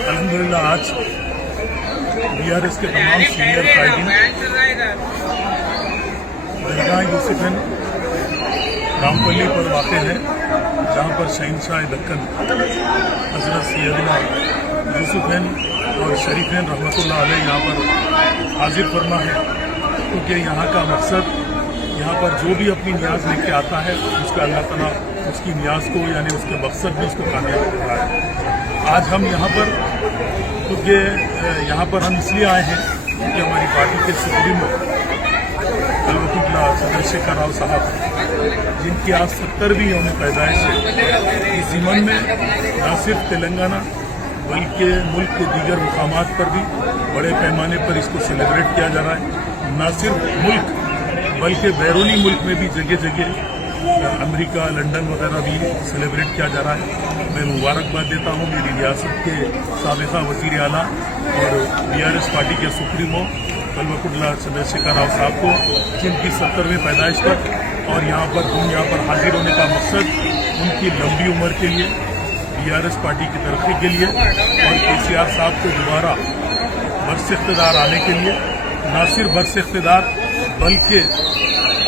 अल्हम्दुलिल्लाह आज बीआरएस के तमाम सीनियर कायदीन दरगाह यूसुफैन रामपल्ली पर वाक़ है, जहाँ पर शहंशाह दक्कन हज़रत सैयदना यूसुफैन और शरीफैन रहमतुल्लाह अलैह यहाँ पर हाजिर फरमा है, क्योंकि यहाँ का मकसद यहाँ पर जो भी अपनी न्याज लेके आता है उसका अल्लाह ताला उसकी न्याज को यानी उसके मकसद में उसको कामयाब कर रहा है। आज हम यहाँ पर क्योंकि यहाँ पर हम इसलिए आए हैं कि हमारी पार्टी के सुप्रीमो चंद्रशेखर राव साहब, जिनकी आज 70वीं यौम पैदाइश है, इस ज़िमन में न सिर्फ तेलंगाना बल्कि मुल्क के दीगर मुकामात पर भी बड़े पैमाने पर इसको सेलिब्रेट किया जा रहा है। न सिर्फ मुल्क बल्कि बैरूनी मुल्क में भी जगह जगह अमेरिका, लंदन वगैरह भी सेलिब्रेट किया जा रहा है। मैं मुबारकबाद देता हूँ मेरी रियासत के साबिक़ा वज़ीर आला और बीआरएस पार्टी के सुप्रीमो कल्वकुटला चंद्रशेखर राव साहब को, जिनकी 70वीं पैदाइश पर और यहाँ पर हाजिर होने का मकसद उनकी लंबी उम्र के लिए, बीआरएस पार्टी की तरक्की के लिए और केसीआर साहब को दोबारा बरस इख्तिदार आने के लिए, न सिर्फ बरस इख्तिदार बल्कि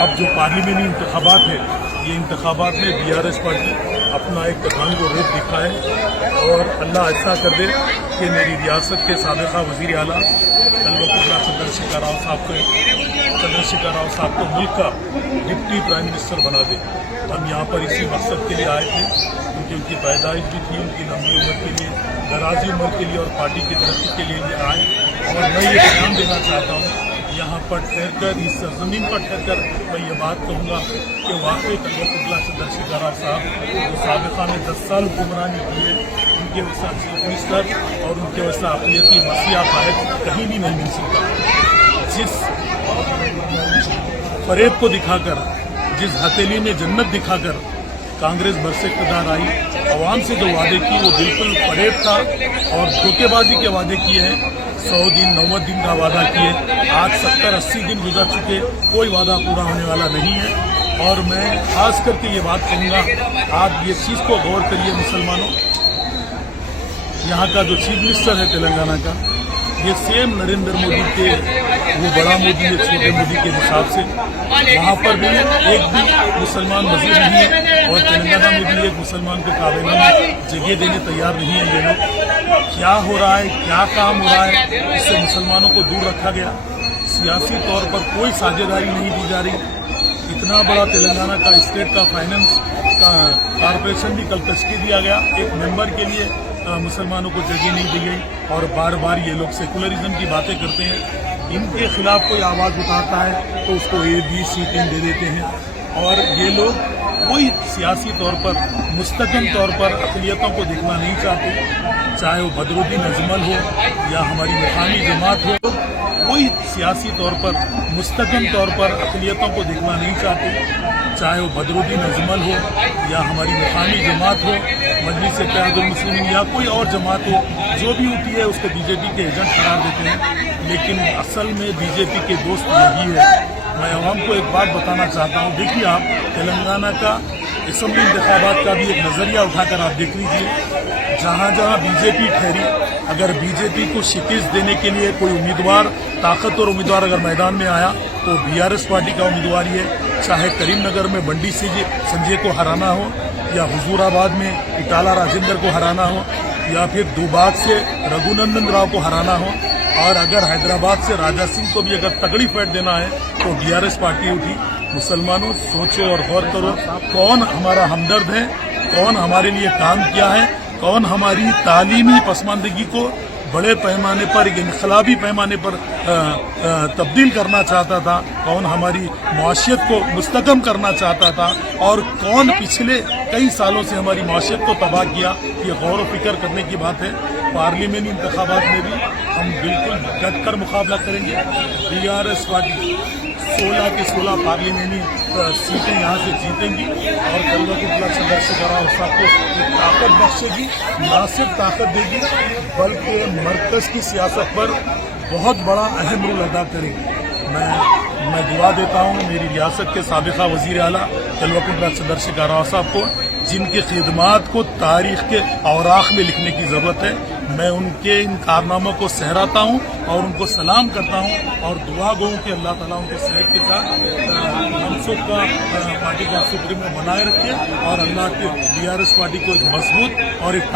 अब जो पार्लियामेंटी इंतखाबात है, ये इंतखाबात में बीआरएस पार्टी अपना एक रंग और रूप दिखाए और अल्लाह ऐसा कर दे कि मेरी रियासत के साबिक़ा वज़ीर आला कल्वकुटला चंद्रशेखर राव साहब को मुल्क का डिप्टी प्राइम मिनिस्टर बना दे। हम यहाँ पर इसी मकसद के लिए आए थे, क्योंकि उनकी पैदाइश भी थी, उनकी लंबी उम्र के लिए, दराजी उम्र के लिए और पार्टी की तरक्की के लिए आए। और मैं ये ध्यान देना चाहता हूँ, यहाँ पर ठहरकर, इस सरजमीन पर ठहरकर मैं ये बात कहूँगा कि वाकई कल्वकुटला चंद्रशेखर राव साहब जो साबिक़ा में 10 साल हुक्मरानी की है, उनके वैसा चीफ मिनिस्टर और उनके वैसा अक़लियती मसीहा कायद कहीं भी नहीं मिल सकता। जिस फरेब को दिखाकर, जिस हथेली में जन्नत दिखाकर कांग्रेस बरसे इक़्तिदार आई, अवाम से जो वादे किए वो बिल्कुल फरेब था और धोखेबाजी के वादे किए हैं। 100 दिन 90 दिन का वादा किए, आज 70-80 दिन गुजर चुके, कोई वादा पूरा होने वाला नहीं है। और मैं खास करके ये बात कहूँगा, आप ये चीज़ को गौर करिए मुसलमानों, यहाँ का जो चीफ मिनिस्टर है तेलंगाना का, ये सेम नरेंद्र मोदी के, वो बड़ा मोदी है छोटे मोदी के हिसाब से, वहाँ पर भी एक भी मुसलमान मस्जिद नहीं है और तेलंगाना में भी एक मुसलमान को काबीना में जगह देने तैयार नहीं है। ये लोग क्या हो रहा है, क्या काम हो रहा है, इससे मुसलमानों को दूर रखा गया। सियासी तौर पर कोई साझेदारी नहीं दी जा रही। इतना बड़ा तेलंगाना का स्टेट का फाइनेंस का कॉरपोरेशन भी कल तश्कील दिया गया, एक मेंबर के लिए मुसलमानों को जगह नहीं दी गई और बार बार ये लोग सेकुलरिज्म की बातें करते हैं। इनके खिलाफ कोई आवाज़ उठाता है तो उसको ABC दे देते हैं और ये लोग कोई सियासी तौर पर, मुस्तकिल तौर पर अक़लियतों को देखना नहीं चाहते, चाहे वो बदरुद्दीन अजमल हो या हमारी मुकामी जमात हो, कोई सियासी तौर पर, मुस्तकिल तौर पर अक़लियतों को देखना नहीं चाहते, चाहे वो बदरुद्दीन अजमल हो या हमारी मुकामी जमात हो, मजलिस इत्तेहादुल मुस्लिमीन या कोई और जमात हो, जो भी होती है उसको बीजेपी के एजेंट करार देते हैं। लेकिन असल में बीजेपी के दोस्त यही है। मैं आवाम को एक बात बताना चाहता हूँ, देखिए आप तेलंगाना का असम्बली इंतखाबात का भी एक नज़रिया उठाकर आप देख लीजिए, जहाँ जहाँ बीजेपी ठहरी, अगर बीजेपी को शिकस्त देने के लिए कोई उम्मीदवार, ताकतवर उम्मीदवार अगर मैदान में आया तो बीआरएस पार्टी का उम्मीदवार ही है। चाहे करीमनगर में बंडी से संजय को हराना हो या हुजूराबाद में इटाला राजेंद्र को हराना हो या फिर दुबाग से रघुनंदन राव को हराना हो, और अगर हैदराबाद से राजा सिंह को भी अगर तगड़ी फाइट देना है तो बीआरएस पार्टी उठी। मुसलमानों सोचो और गौर करो, कौन हमारा हमदर्द है, कौन हमारे लिए काम किया है, कौन हमारी तालीमी पसमानदगी को बड़े पैमाने पर, इनकलाबी पैमाने पर तब्दील करना चाहता था, कौन हमारी मुआशियत को मुस्तकम करना चाहता था और कौन पिछले कई सालों से हमारी मुआशियत को तबाह किया। ये गौर व फिक्र करने की बात है। पार्लियामेंटी इंतखाबात में भी हम बिल्कुल डट कर मुकाबला करेंगे। बीआरएस पार्टी 16 के 16 पार्लियामेंटी सीटें यहाँ से जीतेंगी और कल्वकुटला चंद्रशेखर राव साहब को ताकत बख्शेगी, न सिर्फ ताकत देगी बल्कि मरकज़ की सियासत पर बहुत बड़ा अहम रोल अदा करेगी। मैं میں دعا دیتا ہوں میری ریاست کے سابقہ وزیر اعلیٰ کلوہ چندرشیکھر راؤ صاحب کو، جن کی خدمات کو تاریخ کے اوراق میں لکھنے کی ضرورت ہے. میں ان کے ان کارناموں کو سہراتا ہوں اور ان کو سلام کرتا ہوں اور دعا گو کہ اللہ تعالیٰ ان کو صحت کے ساتھ منصوب کا پارٹی کا سپریم میں بنائے رکھے اور اللہ کے BRS پارٹی کو ایک مضبوط اور ایک